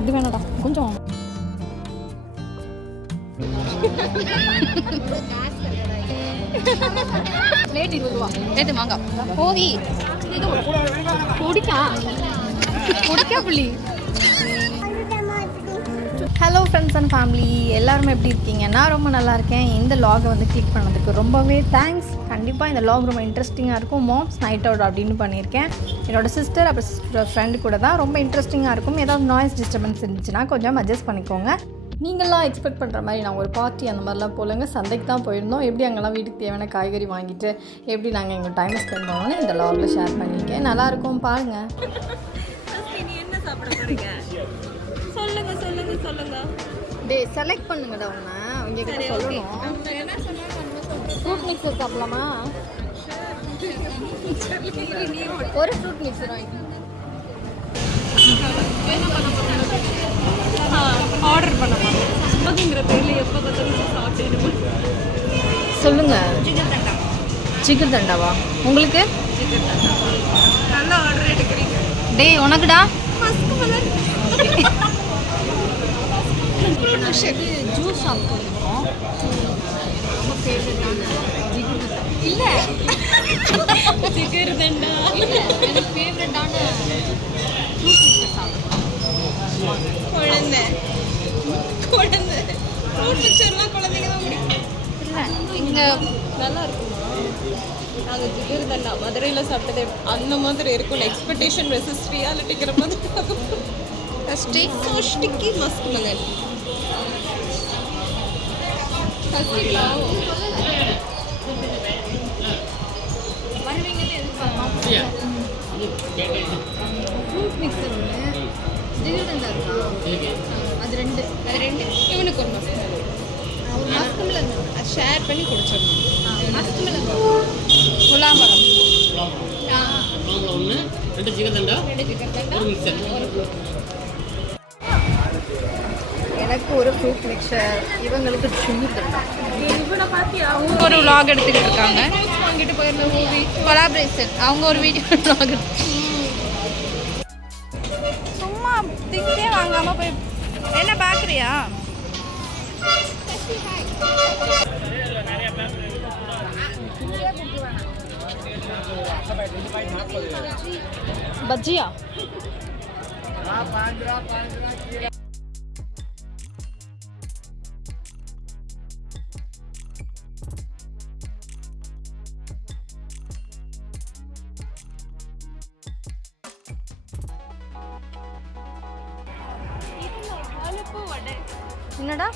இது வேணாடா கொஞ்சம் பிளேட் 20 ரூபா. ஏது மாங்காய் போதி குடிக்கா புள்ளி. ஹலோ ஃப்ரெண்ட்ஸ் அண்ட் ஃபேமிலி, எல்லாருமே எப்படி இருக்கீங்க? நான் ரொம்ப நல்லா இருக்கேன். இந்த லாகை வந்து கிளிக் பண்ணதுக்கு ரொம்பவே தேங்க்ஸ். கண்டிப்பாக இந்த லாக் ரொம்ப இன்ட்ரெஸ்டிங்காக இருக்கும். மாம்ஸ் நைட் அவுட் அப்படின்னு பண்ணியிருக்கேன். என்னோடய சிஸ்டர் அப்புறம் சிஸ்டர் ஃப்ரெண்டு கூட தான். ரொம்ப இன்ட்ரெஸ்டிங்காக இருக்கும். ஏதாவது நாய்ஸ் டிஸ்டர்பன்ஸ் இருந்துச்சுன்னா கொஞ்சம் அட்ஜஸ்ட் பண்ணிக்கோங்க. நீங்களாம் எக்ஸ்பெக்ட் பண்ணுற மாதிரி நான் ஒரு பார்ட்டி அந்த மாதிரிலாம் போலங்க. சந்தைக்கு தான் போயிருந்தோம். எப்படி அங்கெல்லாம் வீட்டுக்கு தேவையான காய்கறி வாங்கிட்டு எப்படி நாங்கள் எங்கள் டைமை ஸ்பெண்ட் பண்ணோன்னு இந்த லாகில் ஷேர் பண்ணியிருக்கேன். நல்லாயிருக்கும் பாருங்கள். என்ன சாப்பிட போறீங்க? சொல்லுங்க சொல்லுங்க சொல்லுங்க. டேய் செலக்ட் பண்ணுங்கடா உன்னை. அவங்க கிட்ட சொல்லணும். ஃப்ரூட் மிக்சர் சாப்பிடலாமா? ஒரு ஃப்ரூட் மிக்சர் வாங்கி ஆர்டர் பண்ணமா அப்படிங்கிற பேர்ல எப்போ பார்த்தாலும் சாப்பிட்டு சொல்லுங்க. சிக்கன் தண்டாவா உங்களுக்கு? நல்லா ஆர்டர் எடுக்கிறீங்க. டேய் உனக்குடா ஜூஸ் சாப்பிடுவோம். ரொம்ப ஃபேவரட்டான இல்லை சிக்கன் தண்டா இல்லை எனக்கு ஃபேவரட்டான ஃப்ரூட் மிக்சர் சாப்பிடுவோம். குழந்தை ஃப்ரூட் மிக்சர்லாம் குழந்தைங்க தான் பிடிக்கும். இல்லை இங்கே நல்லா இருக்குமா? நாங்கள் ஜிகர் தண்டா மதுரையில் சாப்பிட்டது அந்த மாதிரி இருக்கும். எக்ஸ்பெக்டேஷன் வெர்சஸ் ரியாலிட்டிங்கிற மாதிரி. ஸ்டிக்கி மஸ்க் மலர் வருவீங்கன்னு எதிர்பார்க்கலாம். ஃப்ரூட் மிக்சர் ஒன்று, ஜிகர் தண்டா இருக்கா? அது ரெண்டு இவனுக்கு ஒரு மஸ்க் ஒரு மஸ்க் மிலர் அது ஷேர் பண்ணி குடிச்சிடணும். மஸ்க் மிலர் முலாமரம் ஒன்று 2 சிக்கன் தண்டா ஒரு மிக்சர். எனக்கு ஒரு ஃப்ரூட் மிக்சர், இவங்களுக்கு ஜிகர் தண்டா. இவனை பார்த்தியா? அவங்க ஒரு vlog எடுத்துக்கிட்டு இருக்காங்க. வாங்கிட்டு போயிருந்த மூவி கொலாபரேஷன். அவங்க ஒரு வீடியோ vlog. சும்மா திங்கே வாங்காம போய் என்ன பார்க்குறியா? பஜ்ஜியா? என்னடா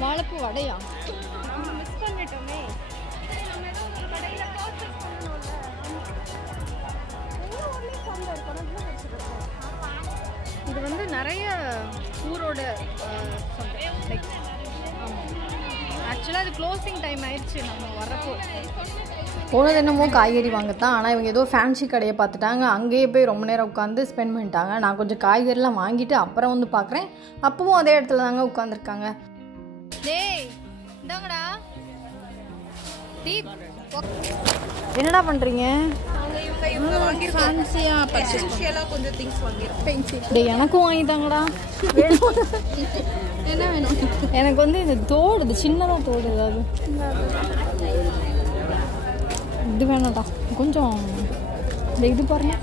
வாழைப்பூ வடையா? மிஸ் பண்ணிட்டோமே. இது வந்து நிறைய ஊரோட லைக் ஆக்சுவலாக அது க்ளோசிங் டைம் ஆயிடுச்சு நம்ம வரப்போ. போனது என்னமோ காய்கறி வாங்கத்தான். ஆனால் இவங்க ஏதோ ஃபேன்சி கடையை பார்த்துட்டாங்க. அங்கேயே போய் ரொம்ப நேரம் உட்காந்து ஸ்பெண்ட் பண்ணிட்டாங்க. நான் கொஞ்சம் காய்கறிலாம் வாங்கிட்டு அப்புறம் வந்து பார்க்குறேன். அப்பவும் அதே இடத்துல தாங்க உட்காந்துருக்காங்க. டேய் இந்தாங்கடா தீப், என்னடா பண்ணுறீங்க? கொஞ்சம் திங்ஸ் வாங்கிருக்கேன். டேய் எனக்கும் வாங்கிட்டாங்கடா. என்ன வேணும்? எனக்கு வந்து இந்த தோடு, இது சின்னதாக தோடு ஏதாவது இது வேணாடா. கொஞ்சம் இந்த இது பாருங்க,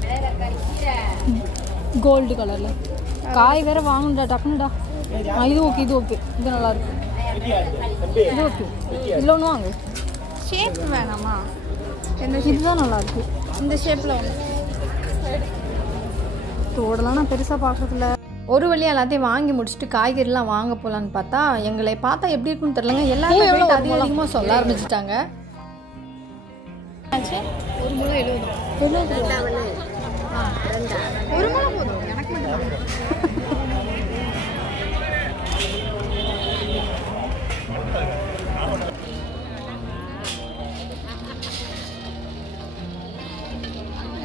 கோல்டு கலரில் காய் வேறு வாங்கணுடா டக்குனுடா. இது ஓகே, இது ஓகே, இது நல்லாயிருக்கு, இது ஓகே. இதில் ஒன்று வாங்க. ஷேப் வேணாமா? இதுதான் நல்லாயிருக்கு. இந்த ஷேப்பில் ஒன்று. தோடெல்லாம் நான் பெருசாக பார்க்கறதில்ல. ஒரு வழியாக எல்லாத்தையும் வாங்கி முடிச்சுட்டு காய்கறிலாம் வாங்க போகலான்னு பார்த்தா எங்களை பார்த்தா எப்படி இருக்குன்னு தெரிலங்க. எல்லாரும் எவ்வளோ அதிகமாக சொல்ல ஆரம்பிச்சிட்டாங்க. ஒரு முழம் 70. ஒரு முழம் போதும் எனக்கு மட்டும்.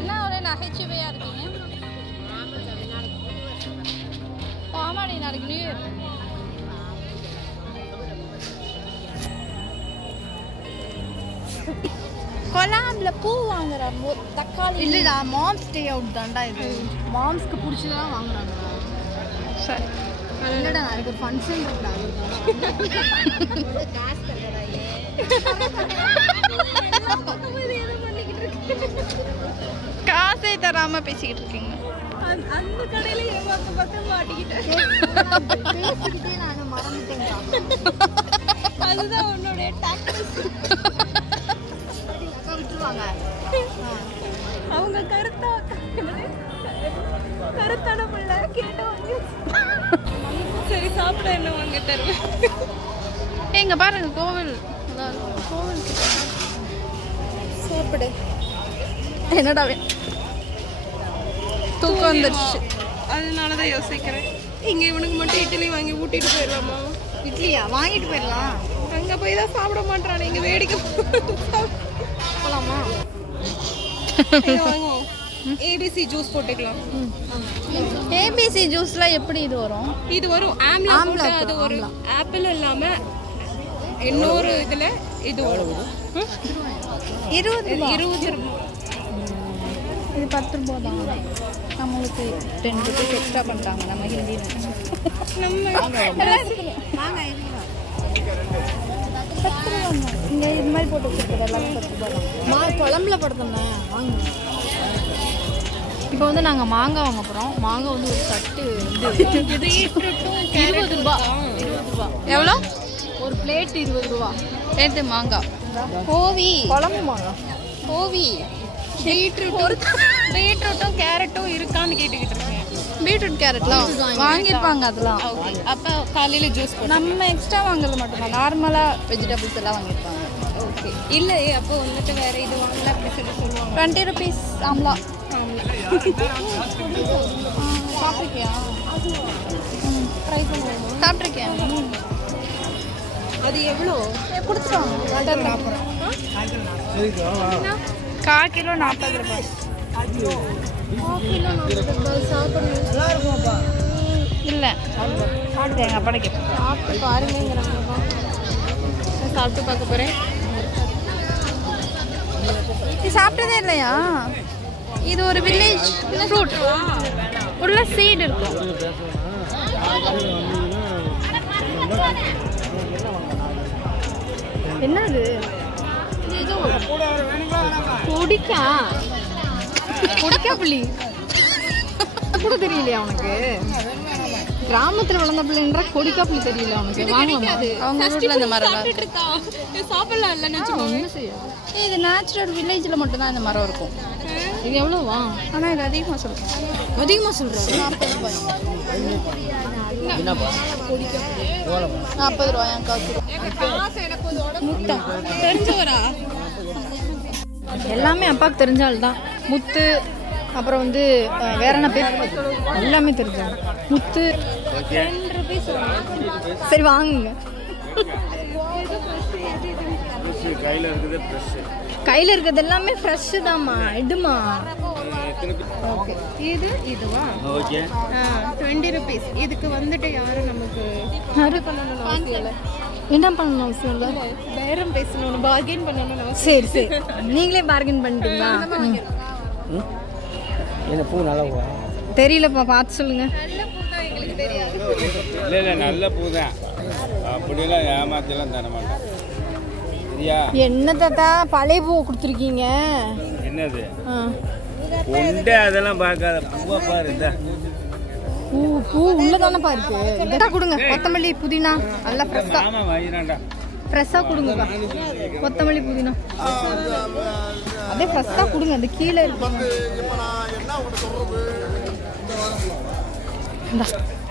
என்ன ஒரு நகைச்சுவையாக இருக்கீங்க? காமெடி நடக்குது. கொலாம்ல பூ வாங்குறா தக்காளி இல்லடா மாம்ஸ் டே அவுட் தான்டா இது மாம்ஸ்க்கு பிடிச்சதான் வாங்குறாங்கடா சரி இல்லடா நாளைக்கு ஒரு ஃபங்க்ஷன் இருக்குடா காசு தரடா காசே தராம பேசிக்கிட்டு இருக்கீங்க அந்த கடையில ஏமாத்த பார்த்து மாட்டிக்கிட்டேன். பேசிக்கிட்டே நான் மறந்துட்டேன்டா அதுதான் உன்னோட டாக்டிக்ஸ். விட்டுருவாங்க அவங்க கருத்தான பிள்ளை கேட்டவங்க. சரி சாப்பிட என்ன வாங்க தருவேன். எங்க பாருங்க கோவில் கோவில் சாப்பிடு. என்னடா தூக்கம் வந்துருச்சு. அதனாலதான் யோசிக்கிறேன் இங்க இவனுக்கு மட்டும் இட்லி வாங்கி ஊட்டிட்டு போயிடலாமா? இட்லியா வாங்கிட்டு போயிடலாம் அங்க போய் தான் சாப்பிட மாட்டான். இங்க வேடிக்கை போலாமா வாங்குவோம். ஏபிசி ஜூஸ் போட்டுக்கலாம். ஏபிசி ஜூஸ்ல எப்படி இது வரும்? இது வரும் ஆம்லா. அது ஒரு ஆப்பிள் இல்லாம இன்னொரு இதுல இது வரும். 20 ரூபாய். இது 10 ரூபாய் தான். நம்மளுக்கு 10 ரூபாய் எக்ஸ்ட்ரா பண்ணிட்டாங்க. நம்ம ஹிந்தியில் இங்கே இது மாதிரி போட்டு வச்சுருக்கோம். எல்லாமே 10 ரூபாய் தான். குழம்புல படுத்தோம்ண்ணே வாங்க. இப்போ வந்து நாங்கள் மாங்காய் வாங்க போகிறோம். மாங்காய் வந்து ஒரு தட்டு வந்து 20 ரூபா. எவ்வளோ? ஒரு பிளேட் 20 ரூபா. எடுத்து மாங்காய் கோவி குழம்பு மாங்காய் கோவி பீட்ரூட்டும் கேரட்டும் இருக்கான்னு கேட்டுக்கிட்டு இருக்கேன். பீட்ரூட் கேரட்லாம் வாங்கியிருப்பாங்க. அதெல்லாம் அப்போ காலையில ஜூஸ் நம்ம எக்ஸ்ட்ரா வாங்குறது மட்டும்தான். நார்மலாக வெஜிடபிள்ஸ் எல்லாம் வாங்கியிருப்பாங்க. ஓகே. இல்லை அப்போ வந்துட்டு வேற இது வாங்கல அப்படி சொல்லுவாங்க. 20 rupees ஆம்லா. சாப்பிட்ருக்கியா? ட்ரை பண்ணுவோம். சாப்பிட்ருக்கியா? அது எவ்வளோ கொடுத்துருவாங்க. 1/4 கிலோ 40 ரூபாய். இல்லை சாப்பிட்டு எங்கள் அப்பா கேட்பேன். சாப்பிட்டு பாருங்கிறாங்க. சாப்பிட்டு பார்க்க போகிறேன். நீ சாப்பிட்டதே இல்லையா? இது ஒரு வில்லேஜ் ஃப்ரூட். உள்ள சீடு இருக்கும். என்னது குடிக்கா புள்ளி கூட தெரியலையா உனக்கு? கிராமத்துல வளர்ந்த பிள்ளைன்ற கொடிக்கா புள்ளி தெரியல உனக்கு? வாங்கலாமா? அவங்க வீட்டில் இந்த மரம் சாப்பிடலாம் இல்லை என்ன செய்ய? இது நேச்சுரல் வில்லேஜில் மட்டும்தான் இந்த மரம் இருக்கும். இது எவ்வளோவா? ஆனால் இது அதிகமாக சொல்கிறேன். அதிகமாக சொல்கிறேன். 40 ரூபாய். 40 ரூபாய் என் காசு. முட்டை தெரிஞ்சவரா? எல்லாமே அப்பாவுக்கு தெரிஞ்சால் தான். முத்து அப்புறம் வந்து வேற என்ன பேர் எல்லாமே தெரிஞ்சாங்க. முத்து 10 rupees. சரி வாங்குங்க. கையில் இருக்கிறது எல்லாமே ஃப்ரெஷ்ஷு தான்மா. எடுமா. ஓகே. இதுவா? ஓகே. 20 rupees. இதுக்கு வந்துட்டு யாரும் நமக்கு பண்ணணும் அவசியம் இல்லை. என்ன பண்ணணும் அவசியம் இல்லை. பேரம் பேசணும், பார்கெயின் பண்ணணும் அவசியம். சரி சரி நீங்களே பார்கெயின் பண்ணிட்டீங்களா? என்ன பூ நல்ல பூவா? தெரியலப்பா பார்த்து சொல்லுங்க. நல்ல பூ தான் எங்களுக்கு தெரியாது. இல்லை நல்ல பூ தான். அப்படியெல்லாம் ஏமாத்தலாம் தர மாட்டேன். சரியா? என்ன தாத்தா பழைய பூ கொடுத்துருக்கீங்க? என்னது உண்டை அதெல்லாம் பார்க்காத பூவா பாரு. பூ பூ உள்ளதானப்பா இருக்கு. இதெல்லாம் கொடுங்க. கொத்தமல்லி புதினா நல்லா ஃப்ரெஷ்ஷா ஆமா வாங்கினாண்டா. ஃப்ரெஷ்ஷாக கொடுங்கப்பா. கொத்தமல்லி புதினா அப்படியே ஃப்ரெஷ்ஷாக கொடுங்க. அந்த கீழே இருக்கு.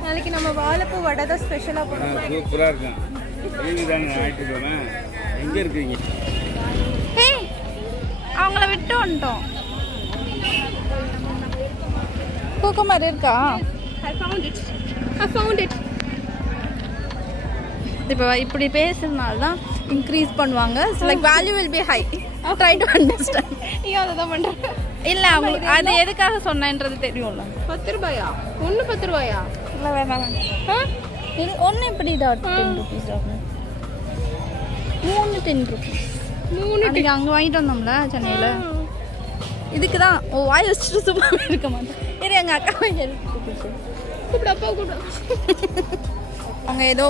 நாளைக்கு நம்ம வாழைப்பூ வடை தான் ஸ்பெஷலாக பண்ணுவோம். சூப்பராக இருக்கும். இதுதாங்க ஞாயிற்றுக்கிழமை. எங்கே இருக்கீங்க? அவங்கள விட்டு வந்துட்டோம். தூக்கம் மாதிரி இருக்கா? I found it. இப்போ இப்படி பேசுறதுனால தான் இன்க்ரீஸ் பண்ணுவாங்க. Like value will be high. Try to understand. நீ அதை தான் பண்ணுற. இல்லை அவங்களுக்கு அது எதுக்காக சொன்னேன்றது தெரியும்ல. 10 ரூபாயா? ஒன்று 10 ரூபாயா? இல்லை வேணாம். ஒன்று எப்படி இதா 10 rupees ஆகும்? 3 10 rupees. அன்னைக்கு அங்கே வாங்கிட்டு வந்தோம்ல சென்னையில். இதுக்கு தான் வாய் வச்சுட்டு சும்மாவே இருக்க மாட்டேன். சரி எங்கள் அக்கா கூப்பிடப்பா கூப்பிட. அவங்க ஏதோ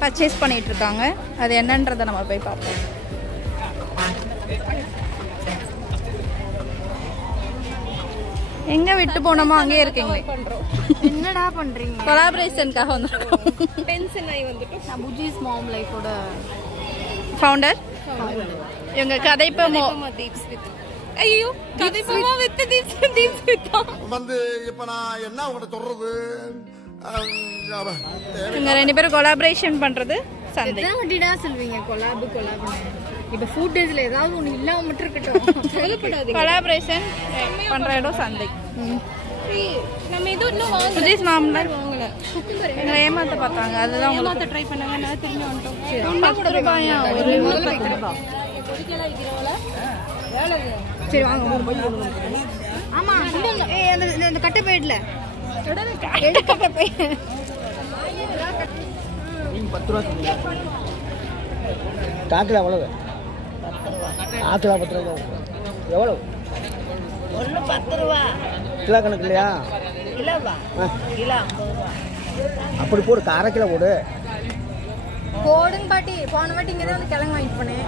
பர்ச்சேஸ் பண்ணிட்டு இருக்காங்க. அது என்னன்றதை நம்ம போய் பார்ப்போம். எங்க விட்டு போனோமோ அங்கேயே இருக்கீங்களே. என்னடா பண்றீங்க? கொலாபரேஷனுக்காக வந்துருக்கோம். டென்ஷன் ஆகி வந்துட்டோம். நான் புஜிஸ் மாம் லைஃபோட ஃபவுண்டர் இவங்க கதைப்பமோ தீப்ஸ்வித். ஐயோ கதைப்பமா வித் தீப்ஸ்வித் வந்து இப்ப நான் என்ன உங்கள்கிட்ட சொல்றது? இவங்க 2 பேரும் கொலாபரேஷன் பண்றது சந்தை. வட்டிடா சொல்வீங்க கொலாபு இப்போ ஃபுட் டேஸ்ல ஏதாவது ஒன்று இல்லாம மட்டும் இருக்கட்டும். சொல்லப்படாதீங்க. கொலாபரேஷன் பண்ற இடம் சந்தை. நம்ம ஏதோ இன்னும் வாங்கல. சுஜீஸ் மாம்ல வாங்கல. எங்களை ஏமாத்த பார்த்தாங்க. அதுதான் ஏமாத்த ட்ரை பண்ணாங்க. நான் திரும்பி வந்துட்டோம். 10 ரூபாயா ஒரு முதல்ல 10 ரூபாய். சரி வாங்க. ஆமா அந்த கட்டை போயிடல கட்டை போய் 10 ரூபா காக்கில் எவ்வளவு? ஆத்துல 10 ரூபா எவ்வளவு? ஒன்று 10 ரூபா. கிலோ கணக்கு இல்லையா? கிலோவா? கிலோ 50 ரூபா. அப்படி போடு, அரை கிலோ போடு. போடுங்க பாட்டி. போன வாட்டி இங்கே தான் வந்து கிழங்கு வாங்கிட்டு போனேன்.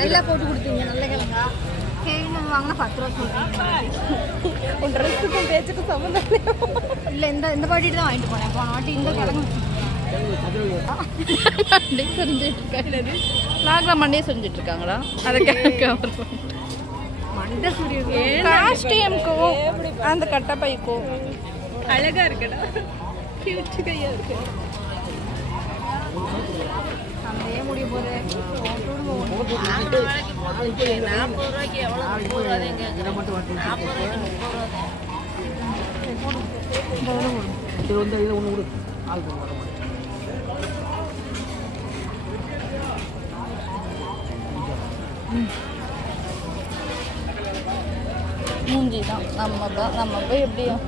நல்லா போட்டு கொடுத்தீங்க, நல்ல கிழங்கா. கிழங்கு வாங்கினா 10 ரூபா சொல்கிறேன். உன் ட்ரெஸ்ஸுக்கும் பேச்சுக்கும் சம்மந்தம் இல்லை இந்த பாட்டிட்டு தான் வாங்கிட்டு போனேன். போன வாட்டி இந்த கிழங்கு மண்டே செஞ்சுட்டு இருக்காங்களா? அதுக்கு மண்டை சூரிய காஸ்டியூம்க்கோ அந்த கட்டப்பைக்கோ அழகா இருக்குடா. கியூட் கையா இருக்கு. அந்த முடிய போகிறேன். 40 ரூபாய்க்கு எவ்வளோ? 30 ரூபா தான் கேட்குறேன். 40 ரூபாய்க்கு 30 ரூபா தான். இது வந்து இது ஒன்று கொடு. ஆள் போட மாட்டேன். மூஞ்சி தான் நம்ம போய் எப்படியும்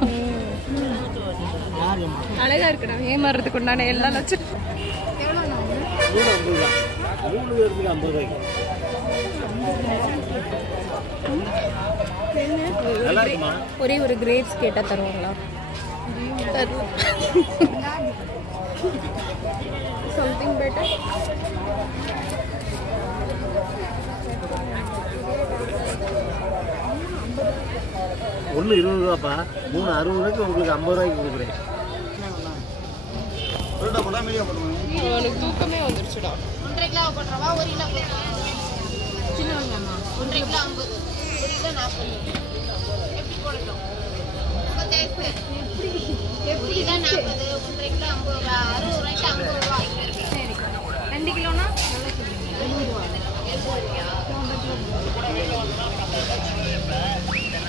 அழகா இருக்குடா. ஏமாறுறதுக்கு உண்டான எல்லா லட்சம். ஒரே ஒரு கிரேப்ஸ் கேட்டால் தருவாங்களா? Something better. ஒன்று 20 ரூபாப்பா, 3 60 ரூபாய்க்கு உங்களுக்கு 50 ரூபாய்க்கு கொடுக்குறேன். அவனுக்கு தூக்கமே வந்துருச்சுடா. 1.5 கிலோ போட்டுறவா? 1 கிலோ போடுறா. சின்ன வெங்காயமா? 1.5 கிலோ 50, 1 கிலோ 40. எப்படி போடட்டும்? உங்க தேவை. எப்படி கிலோ 40, 1.5 கிலோ 50 ரூபா, 60 ரூபாய்க்கு 50 ரூபா. சரி 2 கிலோனா 70 ரூபா.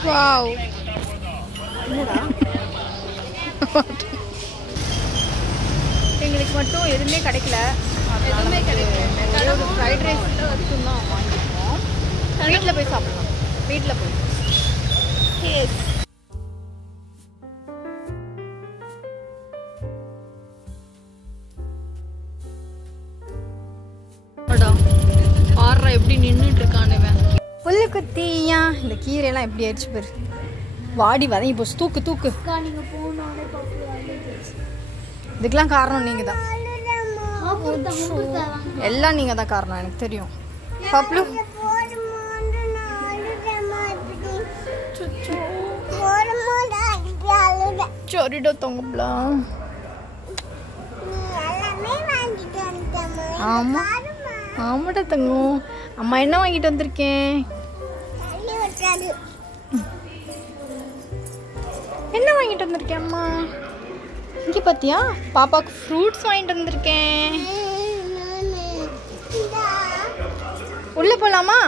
வாவ். எங்களுக்கு மட்டும் எதுவுமே கிடைக்கல. எதுவுமே கிடைக்கல. ஒரு ஃப்ரைட் ரைஸ் மட்டும் தான் வாங்கியிருக்கோம். வீட்டில் போய் சாப்பிடலாம். வீட்டில் போய் ஆறா எப்படி நின்றுட்டு இருக்கானுவன். புல்லு குத்தியா. இந்த கீரையெல்லாம் எப்படி ஆயிடுச்சு பேர். வாடி வதங்கி போச்சு. தூக்கு தூக்கு. இதுக்கெல்லாம் காரணம் நீங்கள் தான். எல்லாம் நீங்கள் தான் காரணம், எனக்கு தெரியும். பப்ளு சொரிடோ தொங்கலாம். ஆமாம் ஆமாடா தங்கம். அம்மா என்ன வாங்கிட்டு வந்திருக்கேன்? என்ன வாங்கிட்டு வந்திருக்கேன் அம்மா? இங்கே பார்த்தியா? பாப்பாவுக்கு ஃப்ரூட்ஸ் வாங்கிட்டு வந்திருக்கேன். உள்ளே போகலாமா?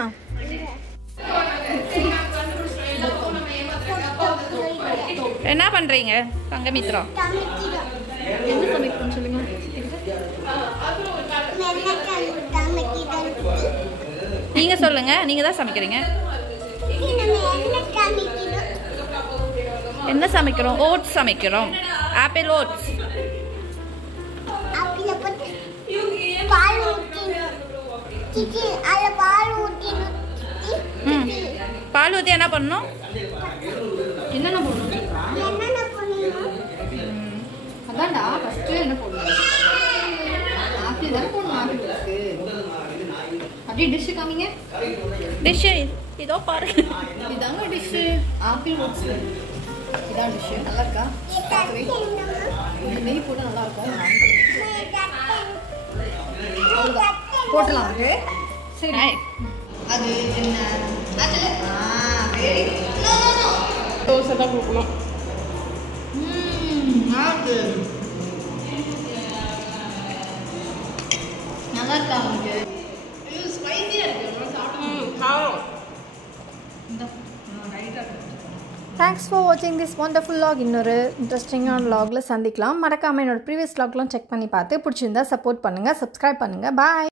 என்ன பண்றீங்க சங்கமித்ரா? என்ன சமைக்கணும்னு சொல்லுங்க. நீங்க சொல்லுங்க, நீங்க தான் சமைக்கிறீங்க. என்ன சமைக்கிறோம்? ஓட்ஸ் சமைக்கிறோம். Apple oats. பால் பால் ஊற்றி என்ன பண்ணணும்? என்னென்ன போடணும் சொல்றா? அதான்டா ஃபஸ்ட்டு என்ன போடணும்? ஆப்பிள் தானே போடணும். ஆப்பிள் இருக்கு. அப்படியே டிஷ்ஷு காமிங்க. டிஷ்ஷு இதோ பாரு. இதாங்க டிஷ்ஷு. Apple oats. இதான் டிஷ்ஷு. நல்லா இருக்கா? பார்க்கவே கொஞ்சம் நெய் போட்டு நல்லா இருக்கும். அவ்வளோதான் போட்டலாம் அது. சரி அது என்ன? வெரி தோசை தான் கொடுக்கணும். நல்லா இருக்கா உங்களுக்கு? ஸ்பைசியாக இருக்கு. தேங்க்ஸ் ஃபார் வாட்சிங் திஸ் வண்டர்ஃபுல் வ்ளாக். இன்னொரு இன்ட்ரெஸ்டிங்கான வ்ளாகில் சந்திக்கலாம். மறக்காமல் என்னோட ப்ரீவியஸ் வ்ளாக்லாம் செக் பண்ணி பார்த்து பிடிச்சிருந்தா சப்போர்ட் பண்ணுங்கள், சப்ஸ்கிரைப் பண்ணுங்கள். பாய்.